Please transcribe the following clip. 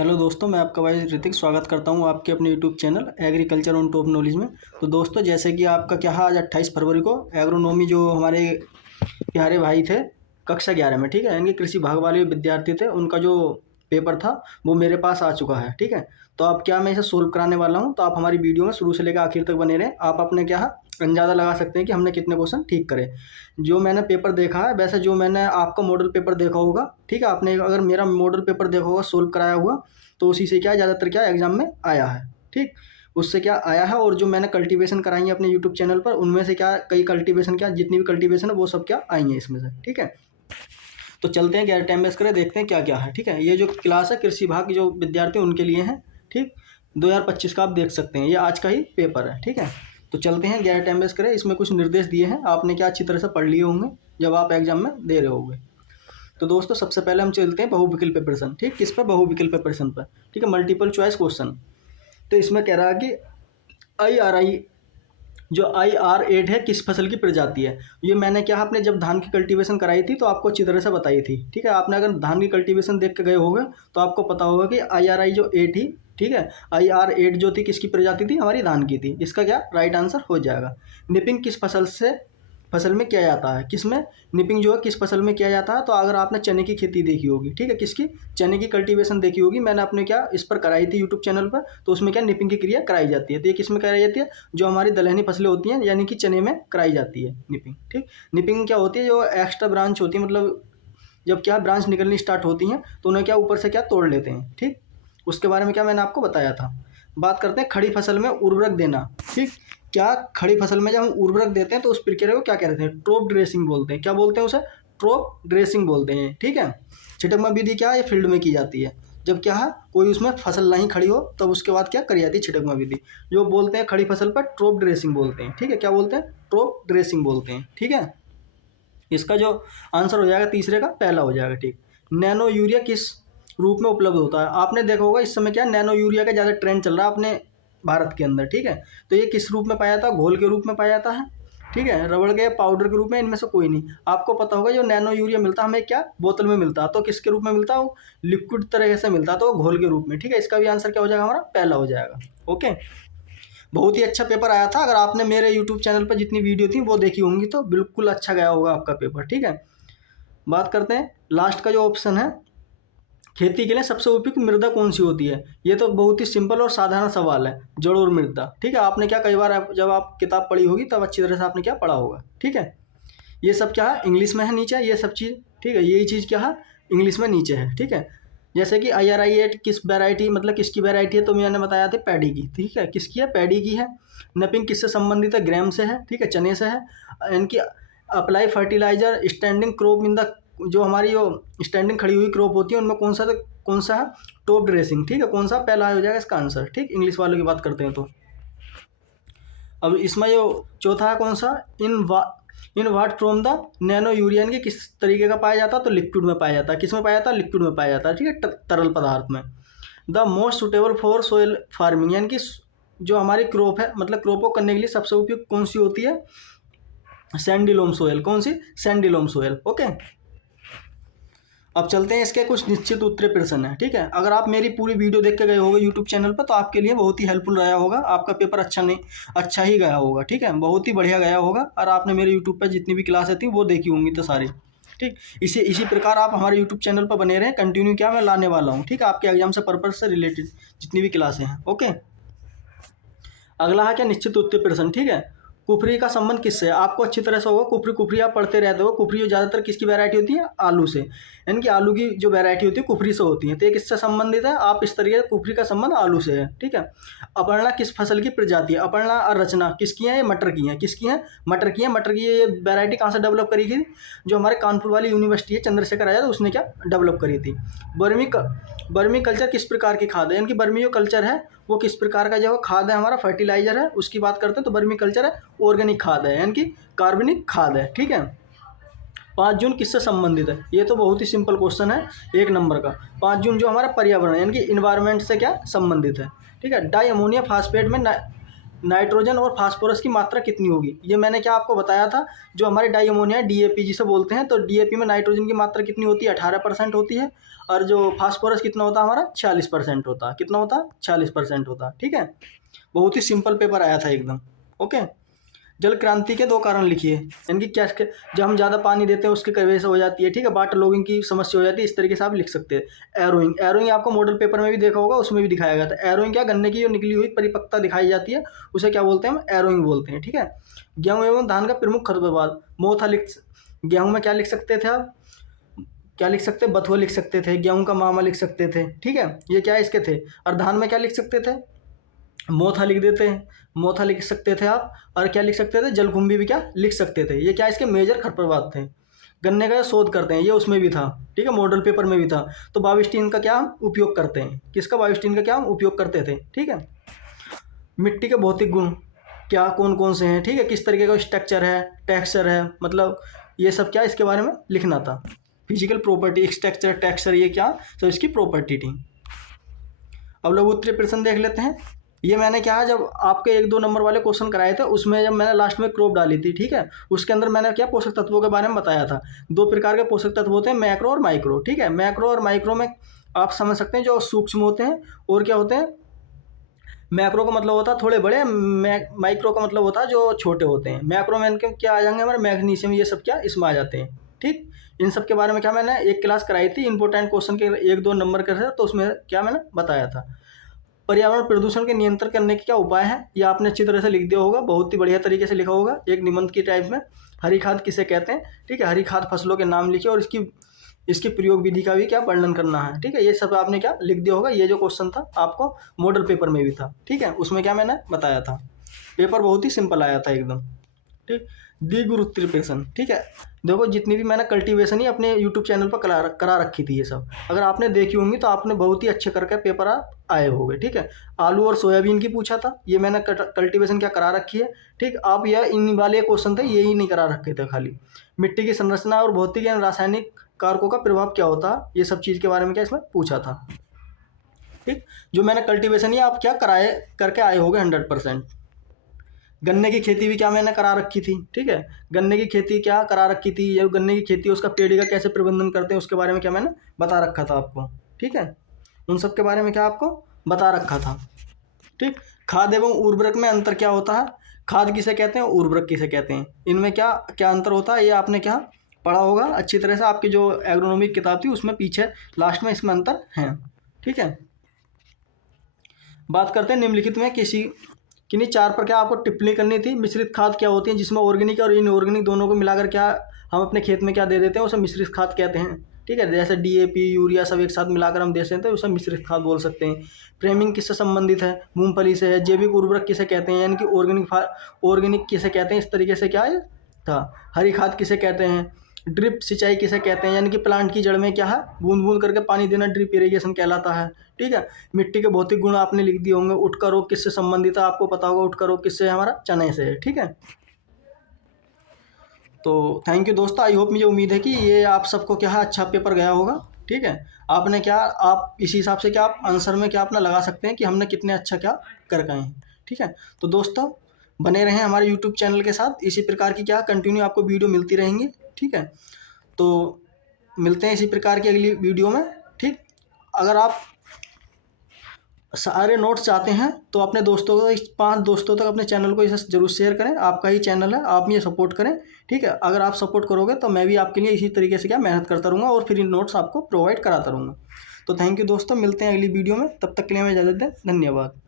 Hello दोस्तों, मैं आपका भाई ऋतिक स्वागत करता हूं आपके अपने YouTube channel agriculture on top knowledge में। तो दोस्तों, जैसे कि आपका क्या है, आज 28 फरवरी को एग्रोनॉमी जो हमारे प्यारे भाई थे कक्षा 11 में, ठीक है, यानी कि कृषि भाग वाले विद्यार्थी थे, उनका जो पेपर था वो मेरे पास आ चुका है। ठीक है, तो अब क्या मैं इसे सोल्व कराने वाला हूँ, तो आप हमारी वीडियो में शुरू से लेकर आखिर तक बने रहें। आप अपने क्या है अंदाज़ा लगा सकते हैं कि हमने कितने क्वेश्चन ठीक करे। जो मैंने पेपर देखा है, वैसे जो मैंने आपका मॉडल पेपर देखा होगा, ठीक है, आपने अगर मेरा मॉडल पेपर देखा होगा सोल्व कराया हुआ, तो उसी से क्या ज़्यादातर क्या एग्जाम में आया है। ठीक, उससे क्या आया है। और जो मैंने कल्टीवेशन कराई है अपने यूट्यूब चैनल पर, उनमें से क्या कई कल्टीवेशन क्या जितनी भी कल्टीवेशन है वो सब क्या आई हैं इसमें से। ठीक है, तो चलते हैं, क्या टाइम वेस्ट करें, देखते हैं क्या क्या है। ठीक है, ये जो क्लास है कृषि विभाग के जो विद्यार्थी उनके लिए है। ठीक, 2025 का आप देख सकते हैं, ये आज का ही पेपर है। ठीक है, तो चलते हैं, गैर टाइम वेस्ट करें। इसमें कुछ निर्देश दिए हैं, आपने क्या अच्छी तरह से पढ़ लिए होंगे जब आप एग्जाम में दे रहे होंगे। तो दोस्तों, सबसे पहले हम चलते हैं बहुविकल्प प्रश्न। ठीक, किस पर? बहुविकल्प प्रश्न पर। ठीक है, मल्टीपल चॉइस क्वेश्चन। तो इसमें कह रहा है कि IRI जो IR8 है किस फसल की प्रजाति है। ये मैंने क्या आपने जब धान की कल्टीवेशन कराई थी तो आपको अच्छी तरह से बताई थी। ठीक है, आपने अगर धान की कल्टीवेशन देख के गए होंगे तो आपको पता होगा कि IRI जो 8 थी, ठीक है, IR8 जो थी किसकी प्रजाति थी, हमारी धान की थी। इसका क्या राइट आंसर हो जाएगा। निपिंग किस फसल में किया जाता है, किस में निपिंग जो है किस फसल में किया जाता है। तो अगर आपने चने की खेती देखी होगी, ठीक है, किसकी, चने की कल्टीवेशन देखी होगी, मैंने अपने क्या इस पर कराई थी यूट्यूब चैनल पर, तो उसमें क्या निपिंग की क्रिया कराई जाती है। तो ये किस में कराई जाती है, जो हमारी दलहनी फसलें होती हैं यानी कि चने में कराई जाती है निपिंग। ठीक, निपिंग क्या होती है, जो एक्स्ट्रा ब्रांच होती है, मतलब जब क्या ब्रांच निकलनी स्टार्ट होती हैं तो उन्हें क्या ऊपर से क्या तोड़ लेते हैं। ठीक, उसके बारे में क्या मैंने आपको बताया था। बात करते हैं खड़ी फसल में उर्वरक देना। ठीक, क्या खड़ी फसल में जब हम उर्वरक देते हैं तो उस प्रक्रिया को क्या कहते हैं, ट्रॉप ड्रेसिंग बोलते हैं। क्या बोलते हैं उसे? ट्रॉप ड्रेसिंग बोलते हैं। ठीक है, छिटकमा विधि क्या है, फील्ड में की जाती है जब क्या है कोई उसमें फसल नहीं खड़ी हो, तब उसके बाद क्या करी जाती है, छिटकमा विधि। जो बोलते हैं खड़ी फसल पर ट्रॉप ड्रेसिंग बोलते हैं। ठीक है, क्या बोलते हैं? ट्रॉप ड्रेसिंग बोलते हैं। ठीक है, इसका जो आंसर हो जाएगा तीसरे का पहला हो जाएगा। ठीक, नैनो यूरिया किस रूप में उपलब्ध होता है। आपने देखा होगा इस समय क्या नैनो यूरिया का ज़्यादा ट्रेंड चल रहा है अपने भारत के अंदर। ठीक है, तो ये किस रूप में पाया जाता है, घोल के रूप में पाया जाता है। ठीक है, रबड़ के पाउडर के रूप में, इनमें से कोई नहीं। आपको पता होगा जो नैनो यूरिया मिलता है हमें क्या बोतल में मिलता है, तो किसके रूप में मिलता है, वो लिक्विड तरह से मिलता है, तो घोल के रूप में। ठीक है, इसका भी आंसर क्या हो जाएगा, हमारा पहला हो जाएगा। ओके, बहुत ही अच्छा पेपर आया था। अगर आपने मेरे यूट्यूब चैनल पर जितनी वीडियो थी वो देखी होंगी तो बिल्कुल अच्छा गया होगा आपका पेपर। ठीक है, बात करते हैं लास्ट का जो ऑप्शन है, खेती के लिए सबसे उपयुक्त मृदा कौन सी होती है। ये तो बहुत ही सिंपल और साधारण सवाल है, जड़ और मृदा। ठीक है, आपने क्या कई बार जब आप किताब पढ़ी होगी तब अच्छी तरह से आपने क्या पढ़ा होगा। ठीक है, ये सब क्या है इंग्लिश में है नीचे, ये सब चीज़। ठीक है, यही चीज़ क्या है इंग्लिश में नीचे है। ठीक है, जैसे कि IRI8 किस वैरायटी, मतलब किसकी वैरायटी है, तो मैंने बताया था पैडी की। ठीक है, किसकी है, पैडी की है। नपिंग किससे संबंधित है, ग्राम से है। ठीक है, चने से है। इनकी apply fertiliser standing crop in the, जो हमारी जो स्टैंडिंग खड़ी हुई क्रॉप होती है उनमें कौन सा है, टॉप ड्रेसिंग। ठीक है, कौन सा पहला हो जाएगा इसका आंसर। ठीक, इंग्लिश वालों की बात करते हैं तो अब इसमें जो चौथा है कौन सा, इन वाट फ्रॉम द नैनो यूरिया, के किस तरीके का पाया जाता है, तो लिक्विड में पाया जाता है। किस में पाया जाता है, लिक्विड में पाया जाता है। ठीक है, तरल पदार्थ में। The most suitable for soil farming, यानी कि जो हमारी क्रॉप है, मतलब क्रॉप को करने के लिए सबसे उपयुक्त कौन सी होती है, सैंडी लोम सोयल। कौन सी, सैंडी लोम सोयल। ओके, अब चलते हैं इसके कुछ निश्चित उत्तरीय प्रश्न है। ठीक है, अगर आप मेरी पूरी वीडियो देख के गए होगे यूट्यूब चैनल पर तो आपके लिए बहुत ही हेल्पफुल रहा होगा, आपका पेपर अच्छा ही गया होगा। ठीक है, बहुत ही बढ़िया गया होगा। और आपने मेरे यूट्यूब पर जितनी भी क्लासें थी वो देखी होंगी तो सारी। ठीक, इसी प्रकार आप हमारे यूट्यूब चैनल पर बने रहें, कंटिन्यू क्या मैं लाने वाला हूँ। ठीक है, आपके एग्जाम से पर्पज से रिलेटेड जितनी भी क्लासें हैं। ओके, अगला है क्या निश्चित उत्तरीय प्रश्न। ठीक है, कुफरी का संबंध किससे है, आपको अच्छी तरह से होगा। कुफरी आप पढ़ते रहते हो। कुफरी जो ज़्यादातर किसकी वैरायटी होती है, आलू से, यानी कि आलू की जो वैरायटी होती है कुफरी से होती है। तो ये किससे संबंधित है, आप इस तरीके से कुफरी का संबंध आलू से है। ठीक है, अपर्णा किस फसल की प्रजाति है, अपर्णा और रचना किसकी है, ये मटर की हैं। किसकी हैं, मटर की है। मटर की ये वैरायटी कहाँ से डेवलप करी थी, जो हमारे कानपुर वाली यूनिवर्सिटी है चंद्रशेखर आजाद, उसने क्या डेवलप करी थी। वर्मी कल्चर किस प्रकार की खाद है, यानी कि वर्मी जो कल्चर है वो किस प्रकार का जो खाद है, हमारा फर्टिलाइजर है, उसकी बात करते हैं तो वर्मी कल्चर है ऑर्गेनिक खाद है, यानी कि कार्बनिक खाद है। ठीक है, 5 जून किससे संबंधित है, ये तो बहुत ही सिंपल क्वेश्चन है 1 नंबर का। 5 जून जो हमारा पर्यावरण यानी कि इन्वायरमेंट से क्या संबंधित है। ठीक है, डाई अमोनिया फास्फेट में नाइट्रोजन और फास्फोरस की मात्रा कितनी होगी। ये मैंने क्या आपको बताया था, जो हमारे डाई अमोनिया DAP जिसे बोलते हैं, तो DAP में नाइट्रोजन की मात्रा कितनी होती है, 18% होती है, और जो फास्फोरस कितना होता है हमारा, 40% होता है। कितना होता है, 40% होता है। ठीक है, बहुत ही सिंपल पेपर आया था एकदम। ओके, जल क्रांति के 2 कारण लिखिए, यानी कि क्या, जब हम ज़्यादा पानी देते हैं उसकी वजह से हो जाती है। ठीक है, वाटर लॉगिंग की समस्या हो जाती है, इस तरीके से आप लिख सकते हैं। एरोइंग आपको मॉडल पेपर में भी देखा होगा, उसमें भी दिखाया गया था। एरोइंग क्या, गन्ने की जो निकली हुई परिपक्वता दिखाई जाती है, उसे क्या बोलते हैं, हम एरोइंग बोलते हैं। ठीक है, गेहूँ एवं धान का प्रमुख खरपतवार, मोथा गेहूँ में क्या लिख सकते थे आप, क्या लिख सकते, बथुआ लिख सकते थे, गेहूँ का मामा लिख सकते थे। ठीक है, ये क्या इसके थे। और धान में क्या लिख सकते थे, मोथा लिख देते हैं, मोथा लिख सकते थे आप। और क्या लिख सकते थे, जलकुंभी भी क्या लिख सकते थे। ये क्या इसके मेजर खरपतवार थे। गन्ने का शोध करते हैं, ये उसमें भी था। ठीक है, मॉडल पेपर में भी था। तो बाविस्टीन का क्या हम उपयोग करते हैं, किसका, बाविस्टीन का क्या हम उपयोग करते थे। ठीक है, मिट्टी के भौतिक गुण क्या कौन कौन से हैं। ठीक है, किस तरीके का स्ट्रक्चर है, टेक्सचर है, मतलब ये सब क्या इसके बारे में लिखना था। फिजिकल प्रॉपर्टी, स्ट्रक्चर, टेक्सचर, ये क्या तो इसकी प्रॉपर्टी थी। अब लोग उत्तरीय प्रश्न देख लेते हैं। ये मैंने क्या, जब आपके 1-2 नंबर वाले क्वेश्चन कराए थे, उसमें जब मैंने लास्ट में क्रॉप डाली थी, ठीक है, उसके अंदर मैंने क्या पोषक तत्वों के बारे में बताया था। 2 प्रकार के पोषक तत्व होते हैं, मैक्रो और माइक्रो। ठीक है, मैक्रो और माइक्रो में आप समझ सकते हैं जो सूक्ष्म होते हैं और क्या होते हैं। मैक्रो का मतलब होता है थोड़े बड़े, माइक्रो का मतलब होता है जो छोटे होते हैं। मैक्रो में इनके क्या आ जाएंगे हमारे, मैग्नीशियम, ये सब क्या इसमें आ जाते हैं। ठीक, इन सब के बारे में क्या मैंने एक क्लास कराई थी, इंपॉर्टेंट क्वेश्चन के 1-2 नंबर के थे, तो उसमें क्या मैंने बताया था। पर्यावरण प्रदूषण के नियंत्रण करने के क्या उपाय हैं, ये आपने अच्छी तरह से लिख दिया होगा, बहुत ही बढ़िया तरीके से लिखा होगा, एक निबंध की टाइप में। हरी खाद किसे कहते हैं। ठीक है, हरी खाद फसलों के नाम लिखिए, और इसकी प्रयोग विधि का भी क्या वर्णन करना है। ठीक है, ये सब आपने क्या लिख दिया होगा। ये जो क्वेश्चन था आपको मॉडल पेपर में भी था। ठीक है, उसमें क्या मैंने बताया था। पेपर बहुत ही सिंपल आया था एकदम। ठीक, द्विगुरुत्वीय प्रश्न। ठीक है, देखो जितनी भी मैंने कल्टीवेशन ही अपने यूट्यूब चैनल पर करा रखी थी, ये सब अगर आपने देखी होंगी तो आपने बहुत ही अच्छे करके पेपर आए होंगे। ठीक है, आलू और सोयाबीन की पूछा था, ये मैंने कल्टीवेशन क्या करा रखी है। ठीक, आप यह इन वाले क्वेश्चन थे, यही नहीं करा रखे थे खाली। मिट्टी की संरचना और भौतिक एवं रासायनिक कारकों का प्रभाव क्या होता है, ये सब चीज़ के बारे में क्या इसमें पूछा था। ठीक, जो मैंने कल्टीवेशन ही आप क्या कराए करके आए होंगे 100%। गन्ने की खेती भी क्या मैंने करा रखी थी। ठीक है, गन्ने की खेती क्या करा रखी थी, ये गन्ने की खेती उसका पेड़ी का कैसे प्रबंधन करते हैं उसके बारे में क्या मैंने बता रखा था आपको। ठीक है, उन सब के बारे में क्या आपको बता रखा था। ठीक, खाद एवं उर्वरक में अंतर क्या होता है, खाद किसे कहते हैं, उर्वरक किसे कहते हैं, इनमें क्या क्या अंतर होता है, ये आपने क्या पढ़ा होगा अच्छी तरह से। आपकी जो एग्रोनॉमिक किताब थी उसमें पीछे लास्ट में इसमें अंतर है। ठीक है, बात करते हैं निम्नलिखित में किन्हीं 4 पर क्या आपको टिप्पणी करनी थी। मिश्रित खाद क्या होती है, जिसमें ऑर्गेनिक और इनऑर्गेनिक दोनों को मिलाकर क्या हम अपने खेत में क्या दे देते हैं, उसे मिश्रित खाद कहते हैं। ठीक है, जैसे DAP, यूरिया सब एक साथ मिलाकर हम दे सकते हैं, उसे मिश्रित खाद बोल सकते हैं। फ्रेमिंग किससे संबंधित है, मूंगफली से है। जैविक उर्वरक किसे कहते हैं, यानी कि ऑर्गेनिक किसे कहते हैं, इस तरीके से क्या है था। हरी खाद किसे कहते हैं, ड्रिप सिंचाई किसे कहते हैं, यानी कि प्लांट की जड़ में क्या है बूंद बूंद करके पानी देना, ड्रिप इरिगेशन कहलाता है। ठीक है, मिट्टी के भौतिक गुण आपने लिख दिए होंगे। उटका रोग किससे संबंधित है, आपको पता होगा उटका रोग किससे है, हमारा चने से है। ठीक है, तो थैंक यू दोस्तों, आई होप, मुझे उम्मीद है कि ये आप सबको क्या है अच्छा पेपर गया होगा। ठीक है, आपने क्या आप इसी हिसाब से क्या आप आंसर में क्या अपना लगा सकते हैं कि हमने कितने अच्छा क्या कर गए हैं। ठीक है, तो दोस्तों बने रहें हमारे यूट्यूब चैनल के साथ, इसी प्रकार की क्या कंटिन्यू आपको वीडियो मिलती रहेंगी। ठीक है, तो मिलते हैं इसी प्रकार की अगली वीडियो में। ठीक, अगर आप सारे नोट्स चाहते हैं तो अपने दोस्तों को 5 दोस्तों तक अपने चैनल को इसे ज़रूर शेयर करें। आपका ही चैनल है, आप ये सपोर्ट करें। ठीक है, अगर आप सपोर्ट करोगे तो मैं भी आपके लिए इसी तरीके से क्या मेहनत करता रहूँगा और फ्री नोट्स आपको प्रोवाइड कराता रहूँगा। तो थैंक यू दोस्तों, मिलते हैं अगली वीडियो में, तब तक के लिए हमें इजाज़त दें, धन्यवाद।